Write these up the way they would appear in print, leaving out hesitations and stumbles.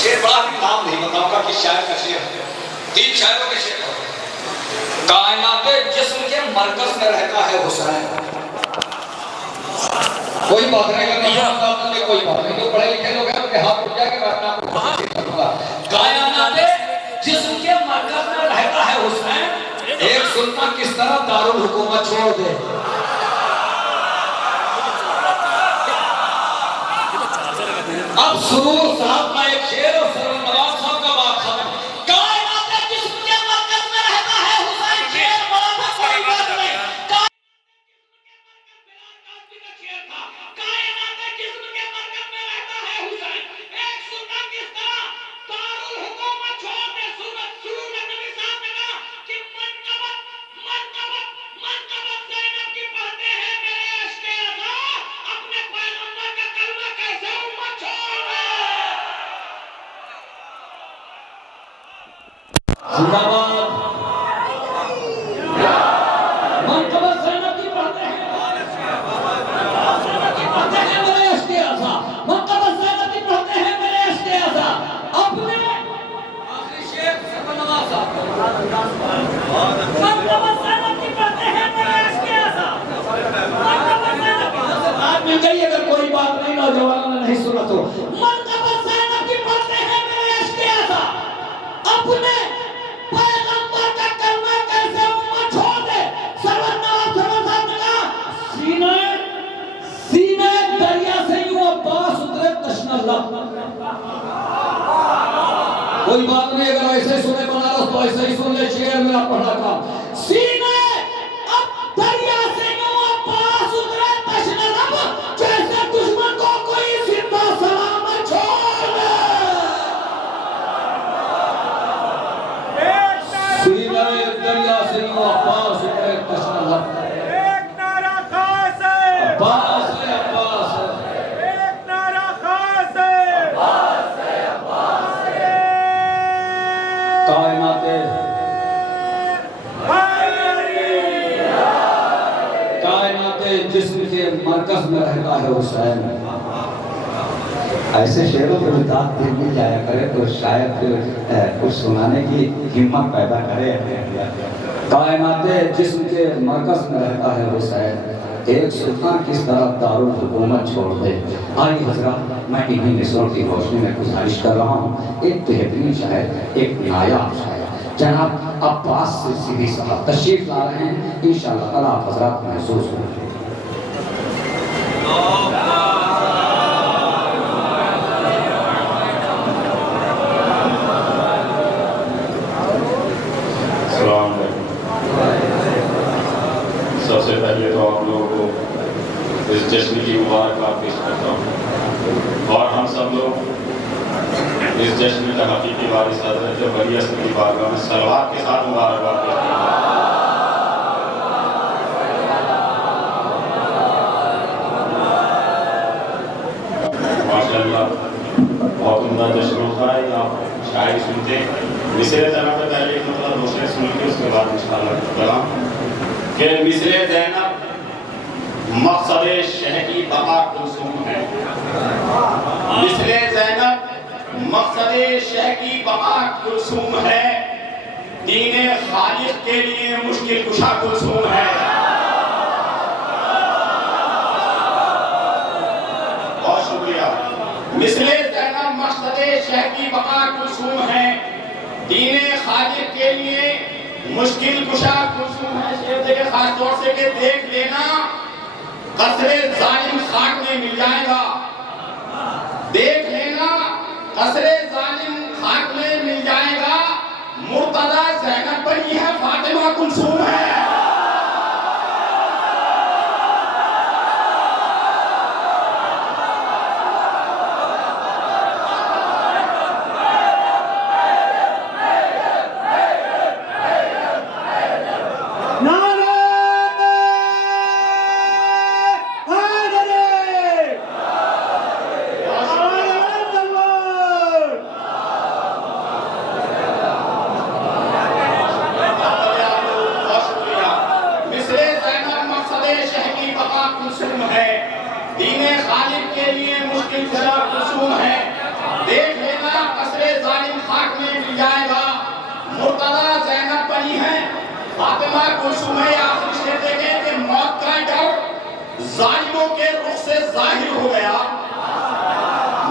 शेर बड़ा भी नाम नहीं बताऊंगा कि शायर का शेर है, 3 शायरों के शेर है। कायनाते जिस्म के मरकज में रहता है हुसैन। कोई बात नहीं करना, कोई बात नहीं, जो पढ़े लिखे लोग हैं उनके हाथ उठ जाएंगे, मैं अपना कायनाते जिस्म के मरकज में रहता है हुसैन। एक सुल्तान किस तरह दारुल हुकूमत छोड़ दे। अब सुरूर साहब का एक शेर और सरवर नवाज साहब का बात खत्म। कायनात जिस्म के मरकज में रहता है हुसैन। शेर बड़ा था, कोई बात नहीं। कायनात जिस्म के मरकज में रहता है हुसैन। एक सुल्तान किस तरह दारुल हुकूमत छोड़ दे। सुरूर नबी साहब ने कहा कि मनकबत ज़ैनब की पढ़ते हैं मेरे इश्क़ अज़ा। अपने पैगंबर का कलमा कैसे उम्मत छोड़ दे। जिंदाबाद। मनकबत ज़ैनब की पढ़ते हैं मेरे इश्क़ अज़ा। मनकबत ज़ैनब की पढ़ते हैं मेरे इश्क़ अज़ा। अपने आखिरी शेर सरवर नवाज साहब। मनकबत ज़ैनब की पढ़ते हैं मेरे इश्क़ अज़ा। मनकबत ज़ैनब की बात मिल गई, अगर कोई बात नहीं नौजवानों ने नहीं सुना तो। मनकबत ज़ैनब की पढ़ते हैं मेरे इश्क़ अज़ा। अपने पैगंबर का कलमा कैसे उम्मत छोड़ दे। सरवर नवाज साहब ने कहा सीने दरिया से यूं अब्बास उतरे तशनल्ला। कोई बात नहीं, अगर ऐसे ही सुने बनारस तो ऐसे ही सुन ले। शेर मेरा पढ़ा था। सीने अब दरिया से यूं अब्बास उतरे तशनल्ला। जैसे दुश्मन को कोई जिंदा सलामत छोड़ दे। सीने दरिया से यूं अब्बास उतरे तशनल्ला। एक नारा खास है, अब्बास है, अब्बास है। एक नारा खास है, कायनाते कायनाते जिस्म के मरकज में रहता है हुसैन। ऐसे शेरों को दाद दिल में जाया करे तो शायद कुछ सुनाने की हिम्मत पैदा करे। कायनाते जिस्म के मरकज में रहता है हुसैन। एक सुल्तान किस तरह दारुल हुकूमत छोड़ दे। आइए हजरत, मैं इन्हीं मिसरों की रोशनी में गुजारिश कर रहा हूँ। एक बेहतरीन शायर, एक नायाब शायर जनाब अब्बास सिद्दीकी साहब तशरीफ ला रहे हैं। इंशाअल्लाह ताला आप हजरत महसूस होंगे। सबसे पहले तो आप लोगों को इस जश्न की मुबारकबाद पेश करता हूँ और हम सब लोग इस जश्न का हकीकी वारिस हज़रत वली असर की बारगाह में सलवात के साथ मुबारकबाद पेश करता हूँ। माशाअल्लाह बहुत उम्दा जश्न होता है। आप शायरी सुनते हैं। मिसरे ज़ैनब पे पहले एक मतलब दूसरे सुन के उसके बाद इंशाअल्लाह कलाम कि मिसरे ज़ैनब मक़सद शह की बक़ा कुलसूम है। मिसरे ज़ैनब मक़सद शह की बक़ा कुलसूम है। दीने खालिक के लिए मुश्किल कुशा कुलसूम है। बहुत शुक्रिया। मिसरे ज़ैनब मक़सद शह की बक़ा कुलसूम है। दीने खालिक के लिए मुश्किल कुशा कुलसूम है। शेर देखे खास तौर से कि देख लेना कसरे जालिम खाक में मिल जाएगा। देख लेना कसरे जालिम खाक इंतजार कुलसूम है, देख लेना कसरे जालिम खाक में मिल जाएगा। मुर्तजा ज़ैनब बनी है, फातिमा कुलसूम है। आप रिश्ते देखें कि मौत का डर जालिमों के रुख से जाहिर हो गया।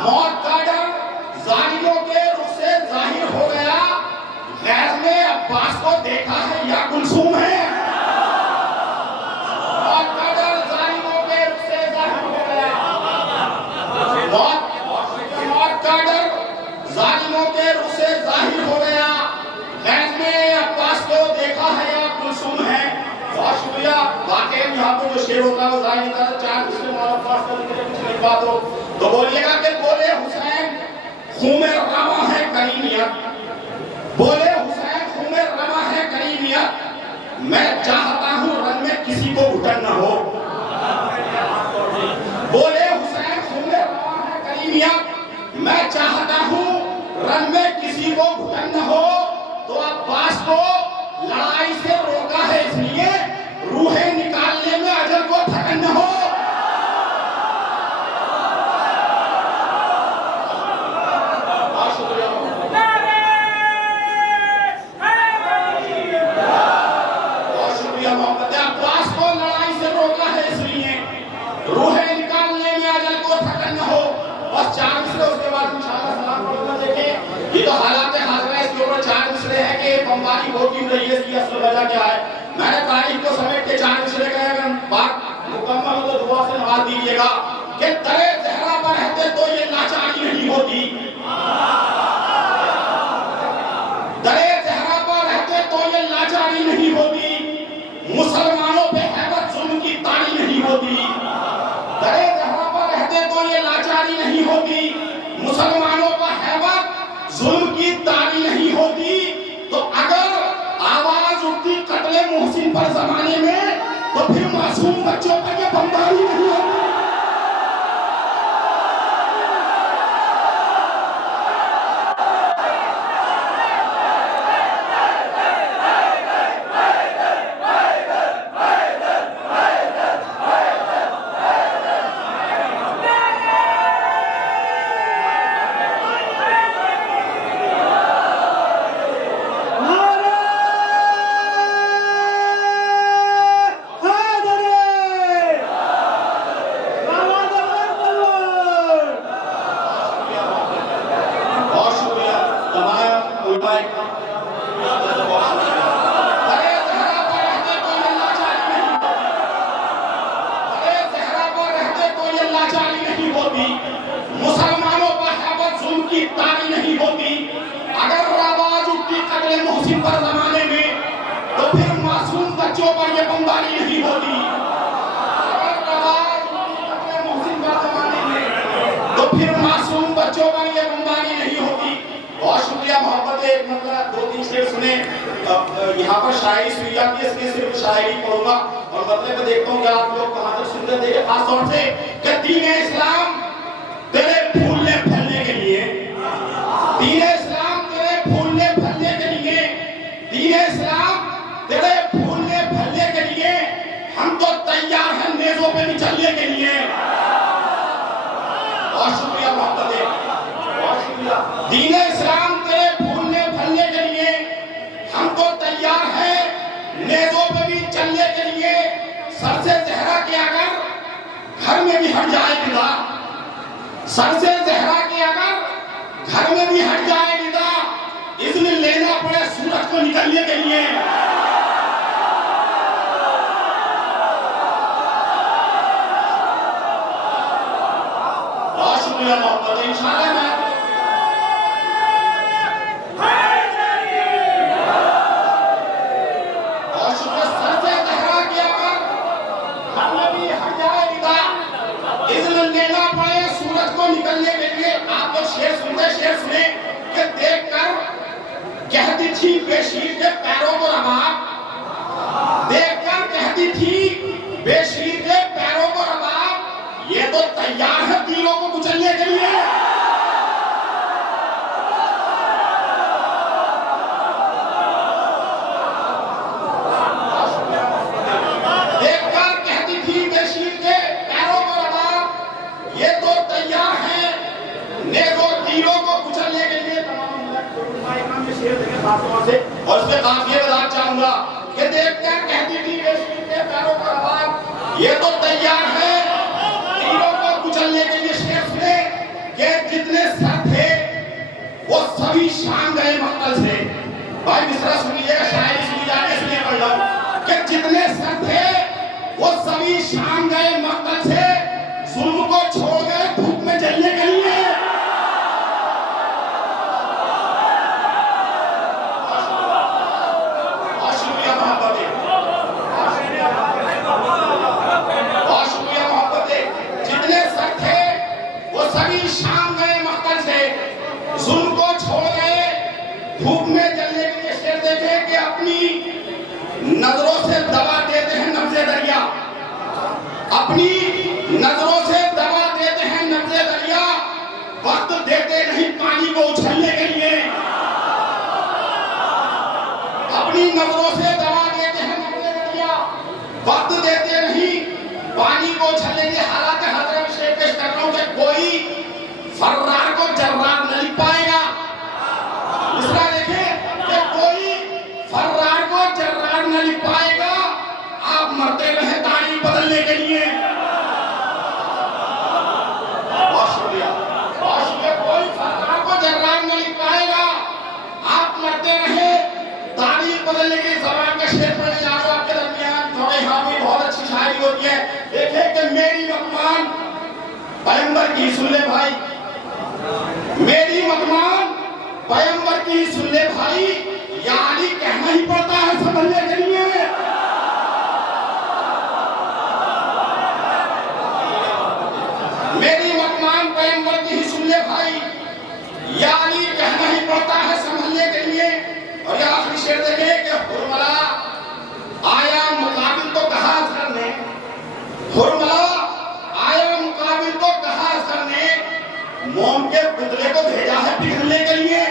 मौत का डर जालिमों के रुख से जाहिर हो गया। गैस ने अब्बास को देखा है या कुलसूम है? मौत का डर जालिमों के रुख से जाहिर हो गया। मौत का डर जालिमों के रुख से जाहिर हो गया। गैस ने अब्बास को देखा है या कुलसूम है? बहुत शुक्रिया। वाकई यहाँ पे जो शेर होता है वो जाहिर होता है। चार दूसरे मौलाना पास करने के लिए कुछ नहीं बात हो तो बोलिएगा कि बोले हुसैन खून में रवा है करीमियत, बोले हुसैन खून में रवा है करीमियत, मैं चाहता हूँ रन में किसी को घुटन न हो। बोले हुसैन खून में रवा है करीमियत, मैं चाहता हूँ रन में किसी को घुटन न हो। तो अब्बास को लड़ाई से रोका है इसलिए रूहें निकालने में अजल को थकन न हो। ये तो हालात हाज़िर है, इसके ऊपर चार मिसरे हैं कि बमबारी हो क्यों रही है, इसकी असल वजह क्या है। मैंने तारीख को समेट के चार मिसरे कहे, अगर बात मुकम्मल हो तो दुआ से नवाज दीजिएगा कि तरे ज़हरा पर रहते तो ये लाचारी नहीं होती, तरे ज़हरा पर रहते तो ये लाचारी नहीं होती, मुसलमानों पे हैबत जुल्म की तारी नहीं होती। तरे ज़हरा पर रहते तो ये लाचारी नहीं होती, मुसलमानों पर हैबत जुल्म की तारी नहीं होती। तो अगर आवाज उठती कत्ले मोहसिन पर जमाने में तो फिर मासूम बच्चों पर यह बमबारी नहीं होती। मुसलमानों पर हैबत जुल्म की तारी नहीं होती। अगर आवाज उठती कत्ले मोहसिन पर जमाने में तो फिर मासूम बच्चों पर यह बमबारी नहीं होती। अगर आवाज उठती कत्ले मोहसिन पर जमाने में तो फिर मासूम बच्चों पर यह बमबारी नहीं होती। बहुत शुक्रिया मोहब्बत। एक मतलब दो तीन शेर सुने, यहाँ पर शायरी सुनी जाती है, इसके सिर्फ शायरी पढ़ूंगा और मतलब मैं देखता हूँ कि आप लोग कहाँ तक सुनते देखे। खासतौर से कि दीन इस्लाम तेरे फूलने फलने के लिए, दीन इस्लाम तेरे फूलने फलने के लिए, दीन इस्लाम तेरे फूलने फलने के लिए हम तो तैयार हैं नेज़ों पे भी चलने के लिए। बहुत शुक्रिया मोहब्बत, बहुत शुक्रिया। दीन इस्लाम तेरे फूलने फलने के लिए हम तो तैयार हैं नेज़ों पे भी चलने के लिए। सर से ज़हरा के अगर घर में भी हट जाए निदा, सर से ज़हरा के अगर घर में भी हट जाए निदा, इज़्न लेना पड़े सूरज को निकलने के लिए। बहुत शुक्रिया मोहब्बत। इंशाअल्लाह मैं निकलने के लिए आप लोग शेर सुने कि देखकर कहती थी बेशीर के पैरों को रबाब, देखकर कहती थी बेशीर के पैरों को रबाब, ये तो तैयार है तीरों को कुचलने के लिए। देखकर कहती थी बेशीर के पैरों को रबाब, ये तो तैयार है ये तो तैयार है तीरों को कुचलने के लिए। शेर सुने कि जितने सर थे वो सभी शाम गए मक्तल से। भाई मिश्रा सुन लीजिएगा, शायरी सुनी जाने इसलिए पढ़ रहा हूं कि जितने सर थे वो सभी शाम गए मक्तल से, जुल्म को छोड़ गए धूप में जलने के लिए। जितने सर थे वो सभी शाम गए मक्तल से, जुल्म को छोड़ गए धूप में जलने के लिए। शेर देखे कि अपनी नजरों से दवा देते हैं नब्ज़े दरिया, अपनी नजरों से दवा देते हैं नब्ज़े दरिया, वक्त देते नहीं पानी को उछलने के लिए। अपनी नजरों से दवा देते हैं नब्ज़े दरिया, वक्त देते नहीं पानी को उछलने के लिए। हालांकि हजरत शेर पेश कर रहा हूं कि कोई फर्रार को जर्रार न लिख पाएगा। दूसरा देखे कि कोई फर्रार को जर्रार न लिख पाएगा। आप मरते रहे तारीख बदलने के लिए। बहुत शुक्रिया, बहुत शुक्रिया। कोई फर्रार को जर्रार न लिख पाएगा। आप मरते रहे तारीख बदलने के लिए। जबान का शेर पढ़ने जा रहा हूं आपके दरमियान। थोड़े यहाँ भी बहुत अच्छी शायरी होती है। देखे कि मेरी मतमान पैगंबर की सुन ले भाई, मेरी मतमान पैगंबर की सुन ले भाई, यानी कहना ही पड़ता है समझने के लिए। मेरी मतमान पैगंबर की सुन ले भाई, यानी कहना ही पड़ता है समझने के लिए। और ये आखिरी शेर देखे कि हुरमला आया मुकाबिल तो कहा असर ने, हुरमला आया मुकाबिल तो कहा असर ने, मोम के पुतले को भेजा है पिघलने के लिए।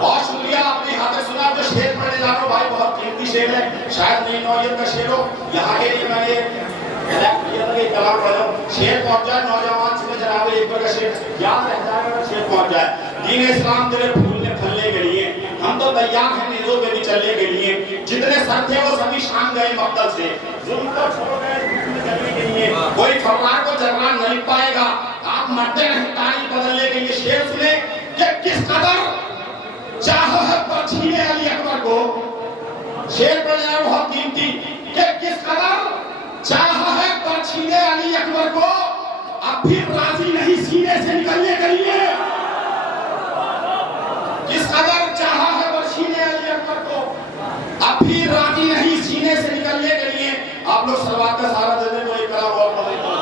बहुत शुक्रिया, आपने यहाँ तक सुना। जो शेर पढ़ने जा रहा हूँ भाई बहुत कीमती शेर है, शायद नई नौयत का शेर हो। यहाँ के लिए मैंने कलाम पढ़ा, शेर पहुंच जाए नौजवान सुने जनाब एक बार का शेर याद रह जाएगा। शेर पहुंच जाए, दीन इस्लाम तेरे फूलने फलने के लिए, हम तो तैयार हैं निजों पे भी चलने के लिए। जितने सर थे वो सभी शाम गए मक्तल से, जुल्म को छोड़ गए धूप में चलने के लिए। कोई फर्रार को जर्रार नहीं पाएगा। आप मरते रहे तारीख बदलने के लिए। शेर सुने कि किस कदर चाह है बरछीने अली अकबर को। शेर पढ़ना बहुत कीमती कि किस कदर चाह है बरछीने अली अकबर को, अब भी राजी नहीं सीने से निकलने के लिए। किस कदर चाहा है बरछीने अली अकबर को, अब भी राजी नहीं सीने से निकलने के लिए। आप लोग सलवात का सहारा दे दें तो एक कलाम और पढ़ लेते हैं।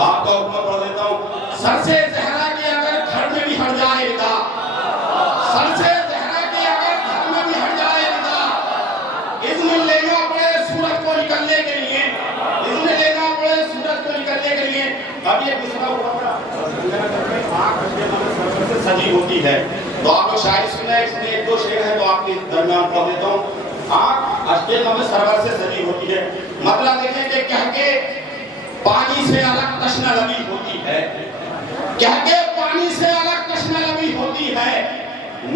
आपका हुक्म पढ़ देता हूँ। सर से ज़हरा के अगर घर में भी हट जाए रिदा, सर से ज़हरा के अगर घर में भी हट जाए रिदा, इज़्न लेना पड़े सूरज को निकलने के लिए, इज़्न लेना पड़े सूरज को निकलने के लिए। अब ये मिसरा हुआ था, आँख से सजी होती है। तो आप लोग शायरी सुना है, इसमें एक दो शेर है तो आपके दरमियान पढ़ देता हूँ। आँख अश्केल में सरवर से सजी होती है। मतलब देखें कि कह के पानी से अलग तश्ना लगी होती है, कह के पानी से अलग तश्ना लगी होती है,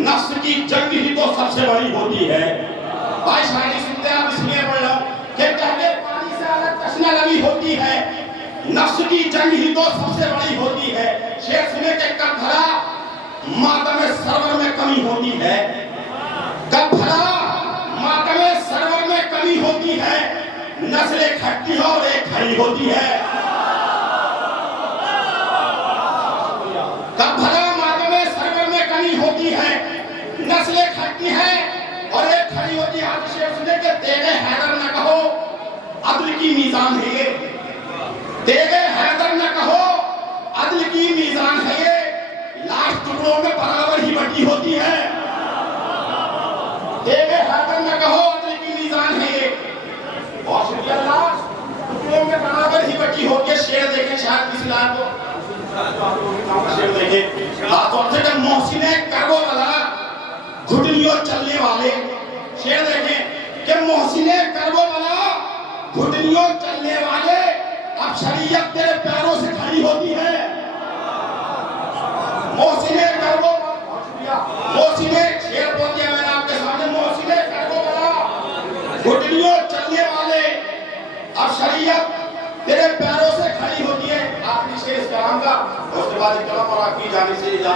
नफ्स की जंग ही तो सबसे बड़ी होती है। भाई शायरी सुनते हैं आप इसलिए पढ़ रहा हूँ कि कह के पानी से अलग तश्ना लगी होती है, नफ्स की जंग ही तो सबसे बड़ी होती है। शेर सुने के कब भला मातम सरवर में कमी होती है, कब भला मातम सरवर में कमी होती है, नस्लें खट्टी और एक खड़ी होती है। कब भला मातम सरवर में कमी होती है, नस्लें खट्टी है और एक खड़ी होती है। आज शेर सुने के तेरे हैदर न कहो अदल की मीजान है ये, तेरे हैदर न कहो अदल की मीजान है ये, लाश टुकड़ों में बराबर ही बटी होती है। तेरे हैदर न कहो अदल की मीजान है ये, बहुत शुक्रिया। लाश टुकड़ों में बराबर ही बटी होती है। शेर देखें शायद किसी लाल को शेर देखें खासतौर से जब मोहसिने करबो वाला घुटनियों चलने वाले। शेर देखें कि मोहसिने करबो वाला घुटनियों चलने वाले, अब शरीयत तेरे पैरों से खड़ी होती है। मोहसिने करबो, मोहसिने शेर बोल दिया मैंने आपके शरीयत तेरे पैरों से खड़ी होती है। आखिरी शेर इस कलाम का, और उसके बाद कलाम और आपकी जाने से तो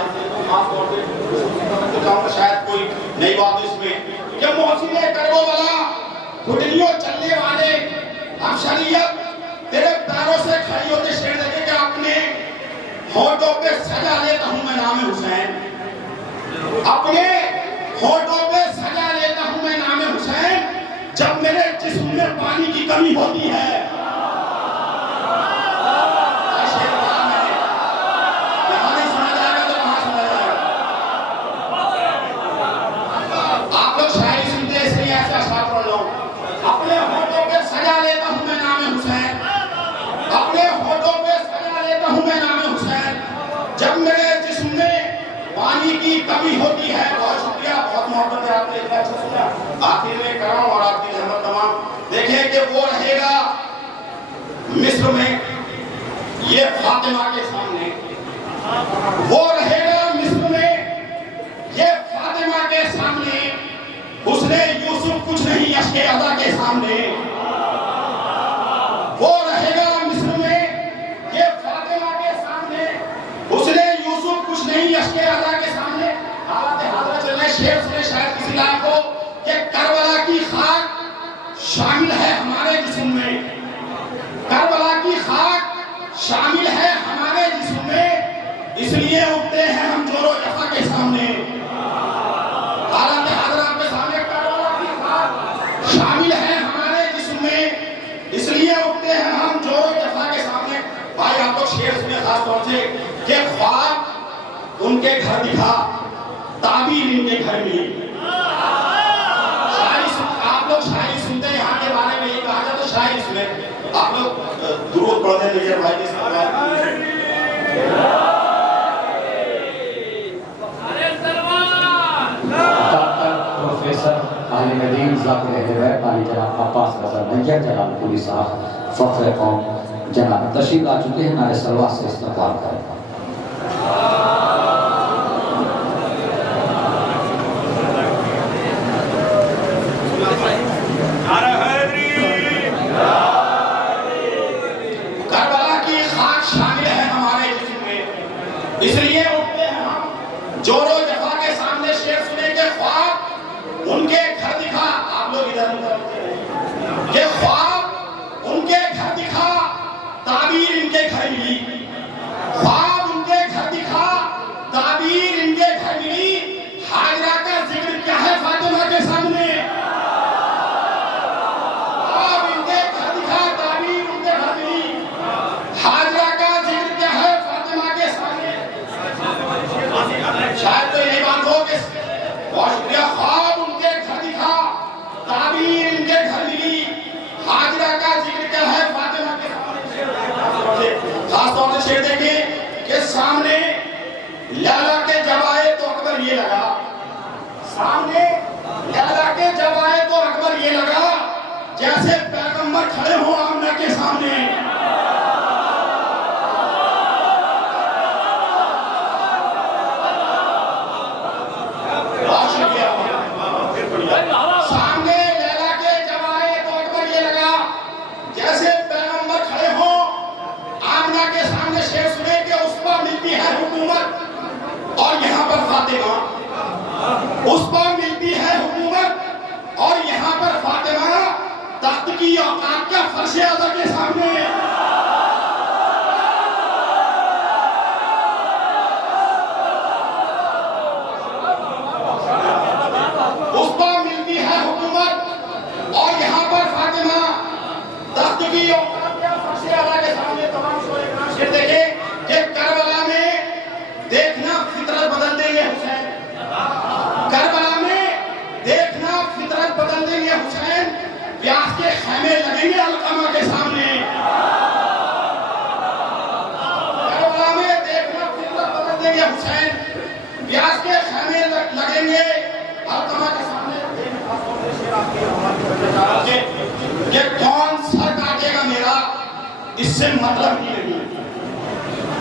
खास तौर पे चाहूंगा शायद कोई नई बात इसमें कि मोहसिने करबो वाला घुटनियों चलने वाले हम शरीयत तेरे पैरों से खड़ी होते शेर देखे कि अपने होठों पे सजा लेता हूं मैं नाम हुसैन, अपने होठों पे सजा लेता हूं मैं नाम हुसैन, जब मेरे जिस्म में पानी की कमी होती है। अपने होठों पे सजा लेता हूं मैं नाम हुसैन, अपने होठों पे सजा लेता हूं मैं नाम हुसैन, जब मेरे जिस्म में पानी की कमी होती है। बहुत शुक्रिया, बहुत मोहब्बत है आपने इतना अच्छा सुना। आखिर में कराम और आपकी रहमत तमाम देखें कि वो रहेगा मिस्र में, ये फातिमा के सामने, वो रहेगा मिस्र में, ये फातिमा के सामने, उसने यूसुफ कुछ नहीं अश्के अदा के सामने, वो रहेगा मिस्र में, ये फातिमा के सामने, उसने यूसुफ कुछ नहीं अश्के अदा के सामने। हालत हाजरा चल रहे शेर सुने शायद किसी लाइन को कि करबला की खाक शामिल है हमारे जिस्म में, करबला की खाक शामिल है हमारे जिस्म में, इसलिए उठते हैं हम जोरो जफा के सामने। हालत हाजरा आपके सामने करबला की खाक शामिल है हमारे जिस्म में, इसलिए उठते हैं हम जोरो जफा के सामने। भाई आप लोग शेर सुने खास तौर से कि ख्वाब उनके घर दिखा, ताबीर इनके घर मिली। आप लोग शायरी सुनते हैं, यहाँ के बारे में ये कहा जाए तो शायरी सुने। आप लोग दुरूद पढ़ते हैं निजर भाई के साथ। प्रोफेसर आली नदीम ज़ाकिर पानी जनाब अब्बास रज़ा नैयर जनाब पुली साहब फ़ख्र कौम जनाब तशरीफ ला चुके हैं, नारे सलवात से इस्तक़बाल करें। इसलिए उठते हैं हम जोरो जफा के सामने। शेर सुने के ख्वाब उनके घर दिखा, आप लोग इधर ये ख्वाब उनके घर दिखा, ताबीर इनके घर मिली। ख्वाब उनके घर दिखा, ताबीर इनके घर मिली। हाजरा का जिक्र क्या है फातिमा के सामने, ख्वाब इनके घर दिखा, ताबीर उनके घर मिली। हाजरा का जिक्र क्या है फातिमा के सामने। शायद तो यही बात हो कि बहुत शुक्रिया, ख्वाब उनके घर दिखा, ताबीर इनके घर मिली। हाजरा का जिक्र क्या है फातिमा के सामने। खास तौर से शेर देखें कि सामने लैला के जब आए तो अकबर ये लगा, सामने लैला के जब आए तो अकबर ये लगा जैसे पैगंबर खड़े हो आमना के सामने। सामने लैला के जब आए तो अकबर ये लगा जैसे पैगंबर खड़े हो आमना के सामने। शेर सुने कि उस पर मिलती है हुकूमत और यहाँ पर फातिमा, उस पर मिलती है हुकूमत और यहाँ पर फातिमा तख्त की औकात का फर्श अदा के सामने। उस पर मिलती है हुकूमत और यहाँ पर फातिमा तख्त की औकात का फर्श अदा के सामने। तमाम शेर देखे कि करबला में देखना फितरत बदल देंगे हुसैन, करबला में देखना फितरत बदल देंगे हुसैन, प्यास के खैमे लगेंगे अलकमा के सामने। करबला में देखना फितरत बदल देंगे हुसैन, प्यास के खैमे लगेंगे अलकमा के सामने। ये कौन सर काटेगा मेरा, इससे मतलब ही नहीं,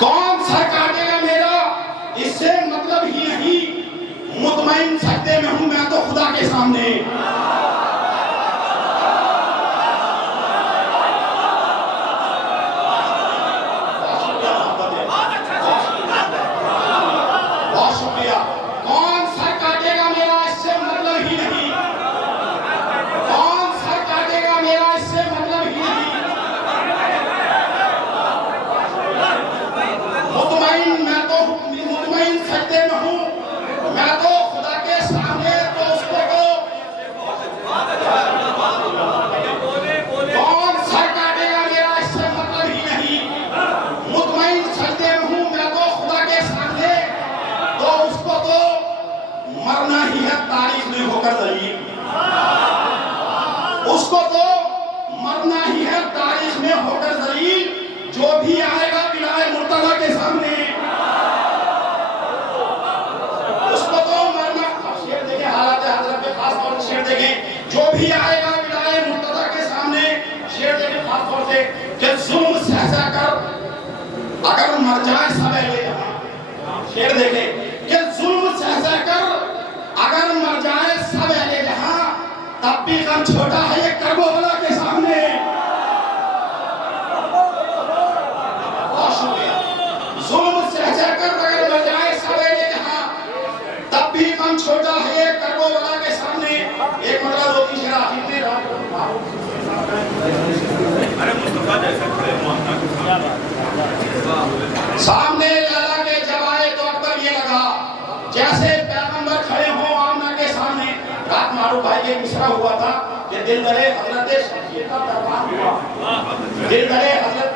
कौन सर काटेगा मेरा इससे मतलब ही नहीं, मुतमईन सजदे में हूं मैं तो खुदा के सामने। नहीं है तारीख में होकर जलील जो भी आएगा बिलाए मुर्तजा के सामने उसको तो मरना। शेर देखें, हालात हजरत पे खास तौर से शेर देखें, जो भी आएगा बिलाए मुर्तजा के सामने। शेर देखें खास तौर से कि जुल्म सहसा कर अगर मर जाए सब अहले जहां। शेर देखें कि जुल्म सहसा कर अगर मर जाए सब अहले जहां, तब भी कम छोटा है ये करबला के सामने। जुल्म सहसा कर अगर मर जाए सब अहले जहां, तब भी कम छोटा है ये करबला के सामने। एक मतलब दो तीन शेर आखिर में सामने लाला के जब आए तो अकबर ये लगा जैसे पैगंबर खड़े हो आमना के सामने। रात मारूफ भाई के मिसरा हुआ था कि दिल दरे हजरत शब्बीर का दरबार हुआ। दिल दरे हजरत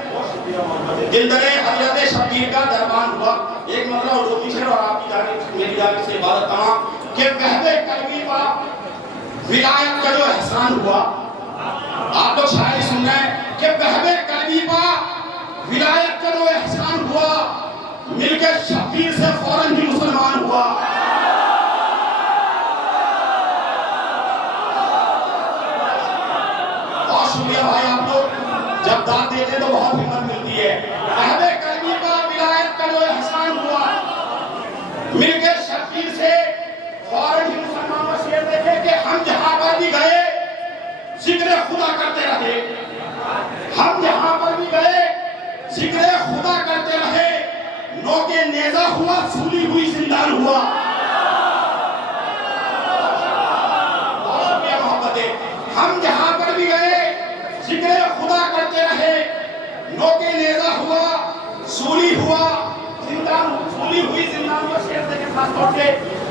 शब्बीर का दरबार हुआ। एक मतलब दो तीन शेर और आपकी जाने मेरी जाने से इबादत तमाम कि वहबे कलबी पर विलायत का जो एहसान हुआ। आप लोग शायरी सुन रहे हैं कि वहबे कलबी पर विलायत का जो एहसान हुआ, मिलकर शब्बीर से फौरन ही मुसलमान हुआ। बहुत शुक्रिया भाई, आप लोग जब दाद देते तो बहुत हिम्मत मिलती है। वहबे कलबी पर विलायत का जो एहसान हुआ, मिलकर शब्बीर से फौरन ही मुसलमान हुआ। शेर देखे कि हम जहां पर भी गए जिक्र खुदा करते रहे। हम जहां पर भी गए जिक्र खुदा करते रहे। नोके नेजा हुआ, सूली हुई जिंदान हुआ। हम जहां पर भी गए जिक्र खुदा करते रहे। नोके नेजा हुआ, सूली हुआ जिंदान, सूली हुई जिंदान हुआ। शेर देखें खास तौर से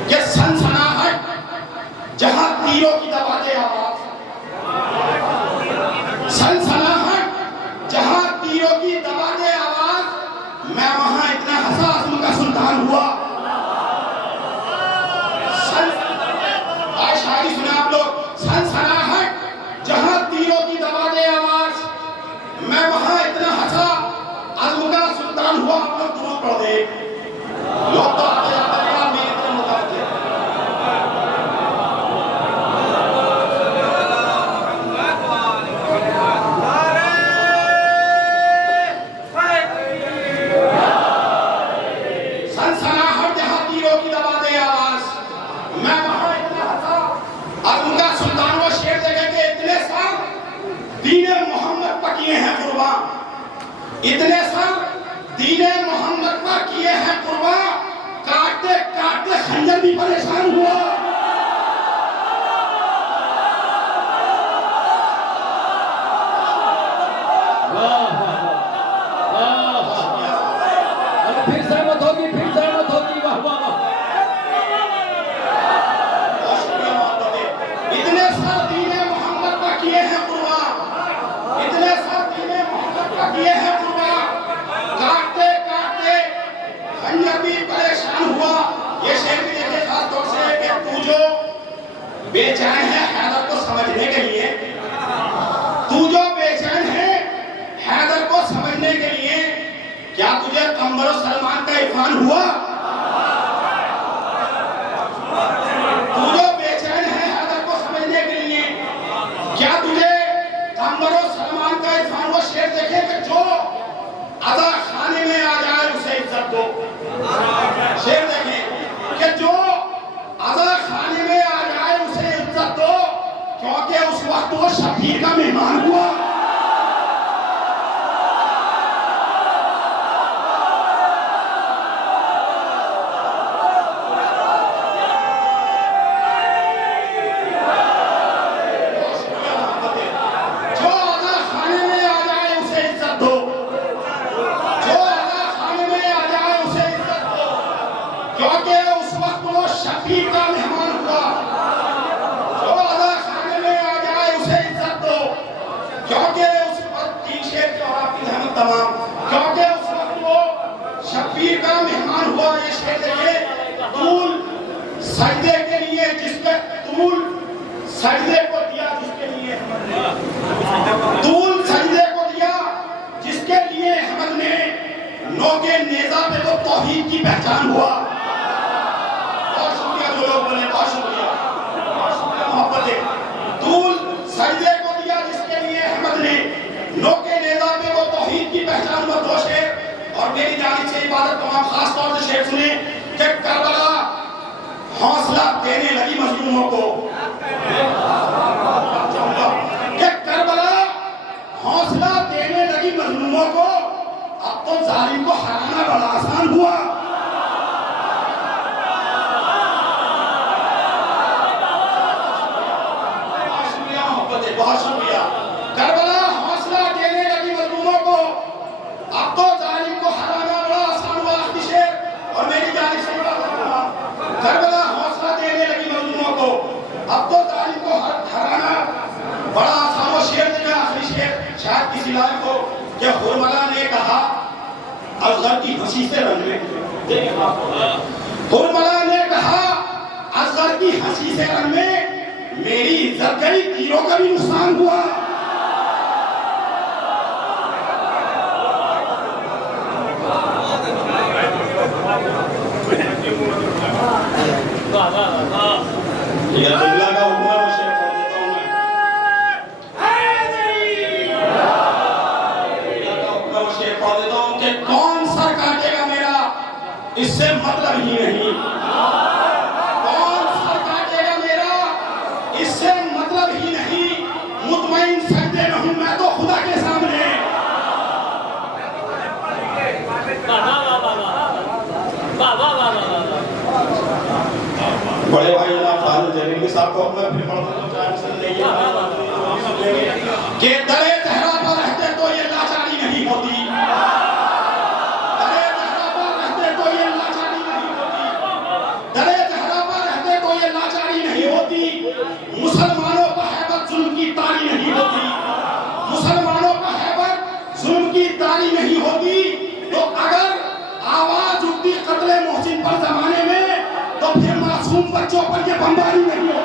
कि सनसनाहट जहां तीरों की दबाते आवाज, सनसनाहट जहां तीरों की दबाते आवाज, मैं वहां इतना हंसा आजम का सुल्तान हुआ। शायरी सुने आप लोग। सनसनाहट जहां तीरों की दबाते आवाज, मैं वहां इतना हंसा आजम का सुल्तान हुआ। आप लोग दुरूद पढ़ दे। लोग तो आते जाते हैं मेरे इतने मुताबिक इतने सर दीने मोहम्मद पर किए हैं कुर्बान। काटते काटते खंजर भी परेशान हुआ। फिर सहमत होगी, फिर सहमत होगी। वाह वाह वाह। इतने सर दीने मोहम्मद पर किए हैं कुर्बान। इतने सर दीने मोहम्मद पर किए हैं कुर्बान। काटते काटते खंजर भी परेशान हुआ। ये शेर भी देखे खास तौर से कि तू जो बेचैन है हैदर को समझने के लिए, तू जो बेचैन है हैदर को समझने के लिए, क्या तुझे कमर सलमान का इरफान हुआ? तू जो बेचैन है हैदर को समझने के लिए, क्या तुझे कमर सलमान का इरफान हुआ? शेर देखे कि जो अदा खाने में आ जाए उसे इज्जत दो। शेर देखें कि जो अदा खाने में आ जाए उसे इज्जत दो, क्योंकि उस वक्त वो शब्बीर का मेहमान हुआ। क्योंकि उस वक्त वो शफीक का मेहमान हुआ। जो अदा खाने में आ जाए उसे इज्जत दो, क्योंकि उस वक्त तीन शेर के और आपकी रहमत तमाम, क्योंकि उस वक्त वो शफीक का मेहमान हुआ। ये शेर देखिए, तूल सजदे के लिए जिसके, तूल सजदे को दिया जिसके लिए, तूल पहचान हुआ। बहुत शुक्रिया जो लोग बोले, बहुत शुक्रिया मोहब्बत है। दूल सजदे को दिया जिसके लिए अहमद ने, नोके नेज़ा पे वो तौहीद की पहचान हुआ दो शेर। और मेरी जानिब से इबादत तमाम खास तौर से शेर सुने कि करबला हौसला देने लगी मजलूमों को, कि करबला हौसला देने लगी मजलूमों को, अब तो जालिम को हराना बड़ा आसान हुआ। बहुत शुक्रिया। करबला हौसला देने लगी मजलूमों को, अब तो जालिम को हराना बड़ा आसान हुआ। आखिरी शेर और मेरी जानिब से करबला हौसला देने लगी मजलूमों को, अब तो जालिम को हराना बड़ा आसान हुआ। शेर का आखिरी शेर शायद किसी लायक हो कि हुरमला ने कहा असगर की हंसी से रंग में, हुरमला ने कहा असगर की हंसी से रंग में मेरी इज्जत गई, तीरों का भी नुकसान हुआ। ये अब्दुल्ला का हुक्म है, शेर पढ़ देता हूं मैं। अब्दुल्ला का हुक्म है, शेर पढ़ देता हूं कि कौन सर काटेगा मेरा, इससे मतलब ही नहीं। कौन सर काटेगा मेरा, इससे मतलब ही नहीं। मुतमईन सजदे में हूं मैं तो खुदा के सामने। बड़े भाई जनाब फारूक जलील साहब को मैं फिर पढ़ देता हूं, चाहे सुन लेंगे कि दरे तहरा पर रहते तो ये लाचारी नहीं होती, दरे तहरा पर रहते तो ये लाचारी नहीं होती, दरे तहरा पर रहते तो ये लाचारी नहीं होती। मुसलमानों पर हैबत जुल्म की तारी नहीं होती, मुसलमानों पर हैबत जुल्म की तारी नहीं होती। तो अगर आवाज उठती कत्ले मोहसिन पर जमाने में, तो फिर मासूम बच्चों पर ये बमबारी नहीं होती।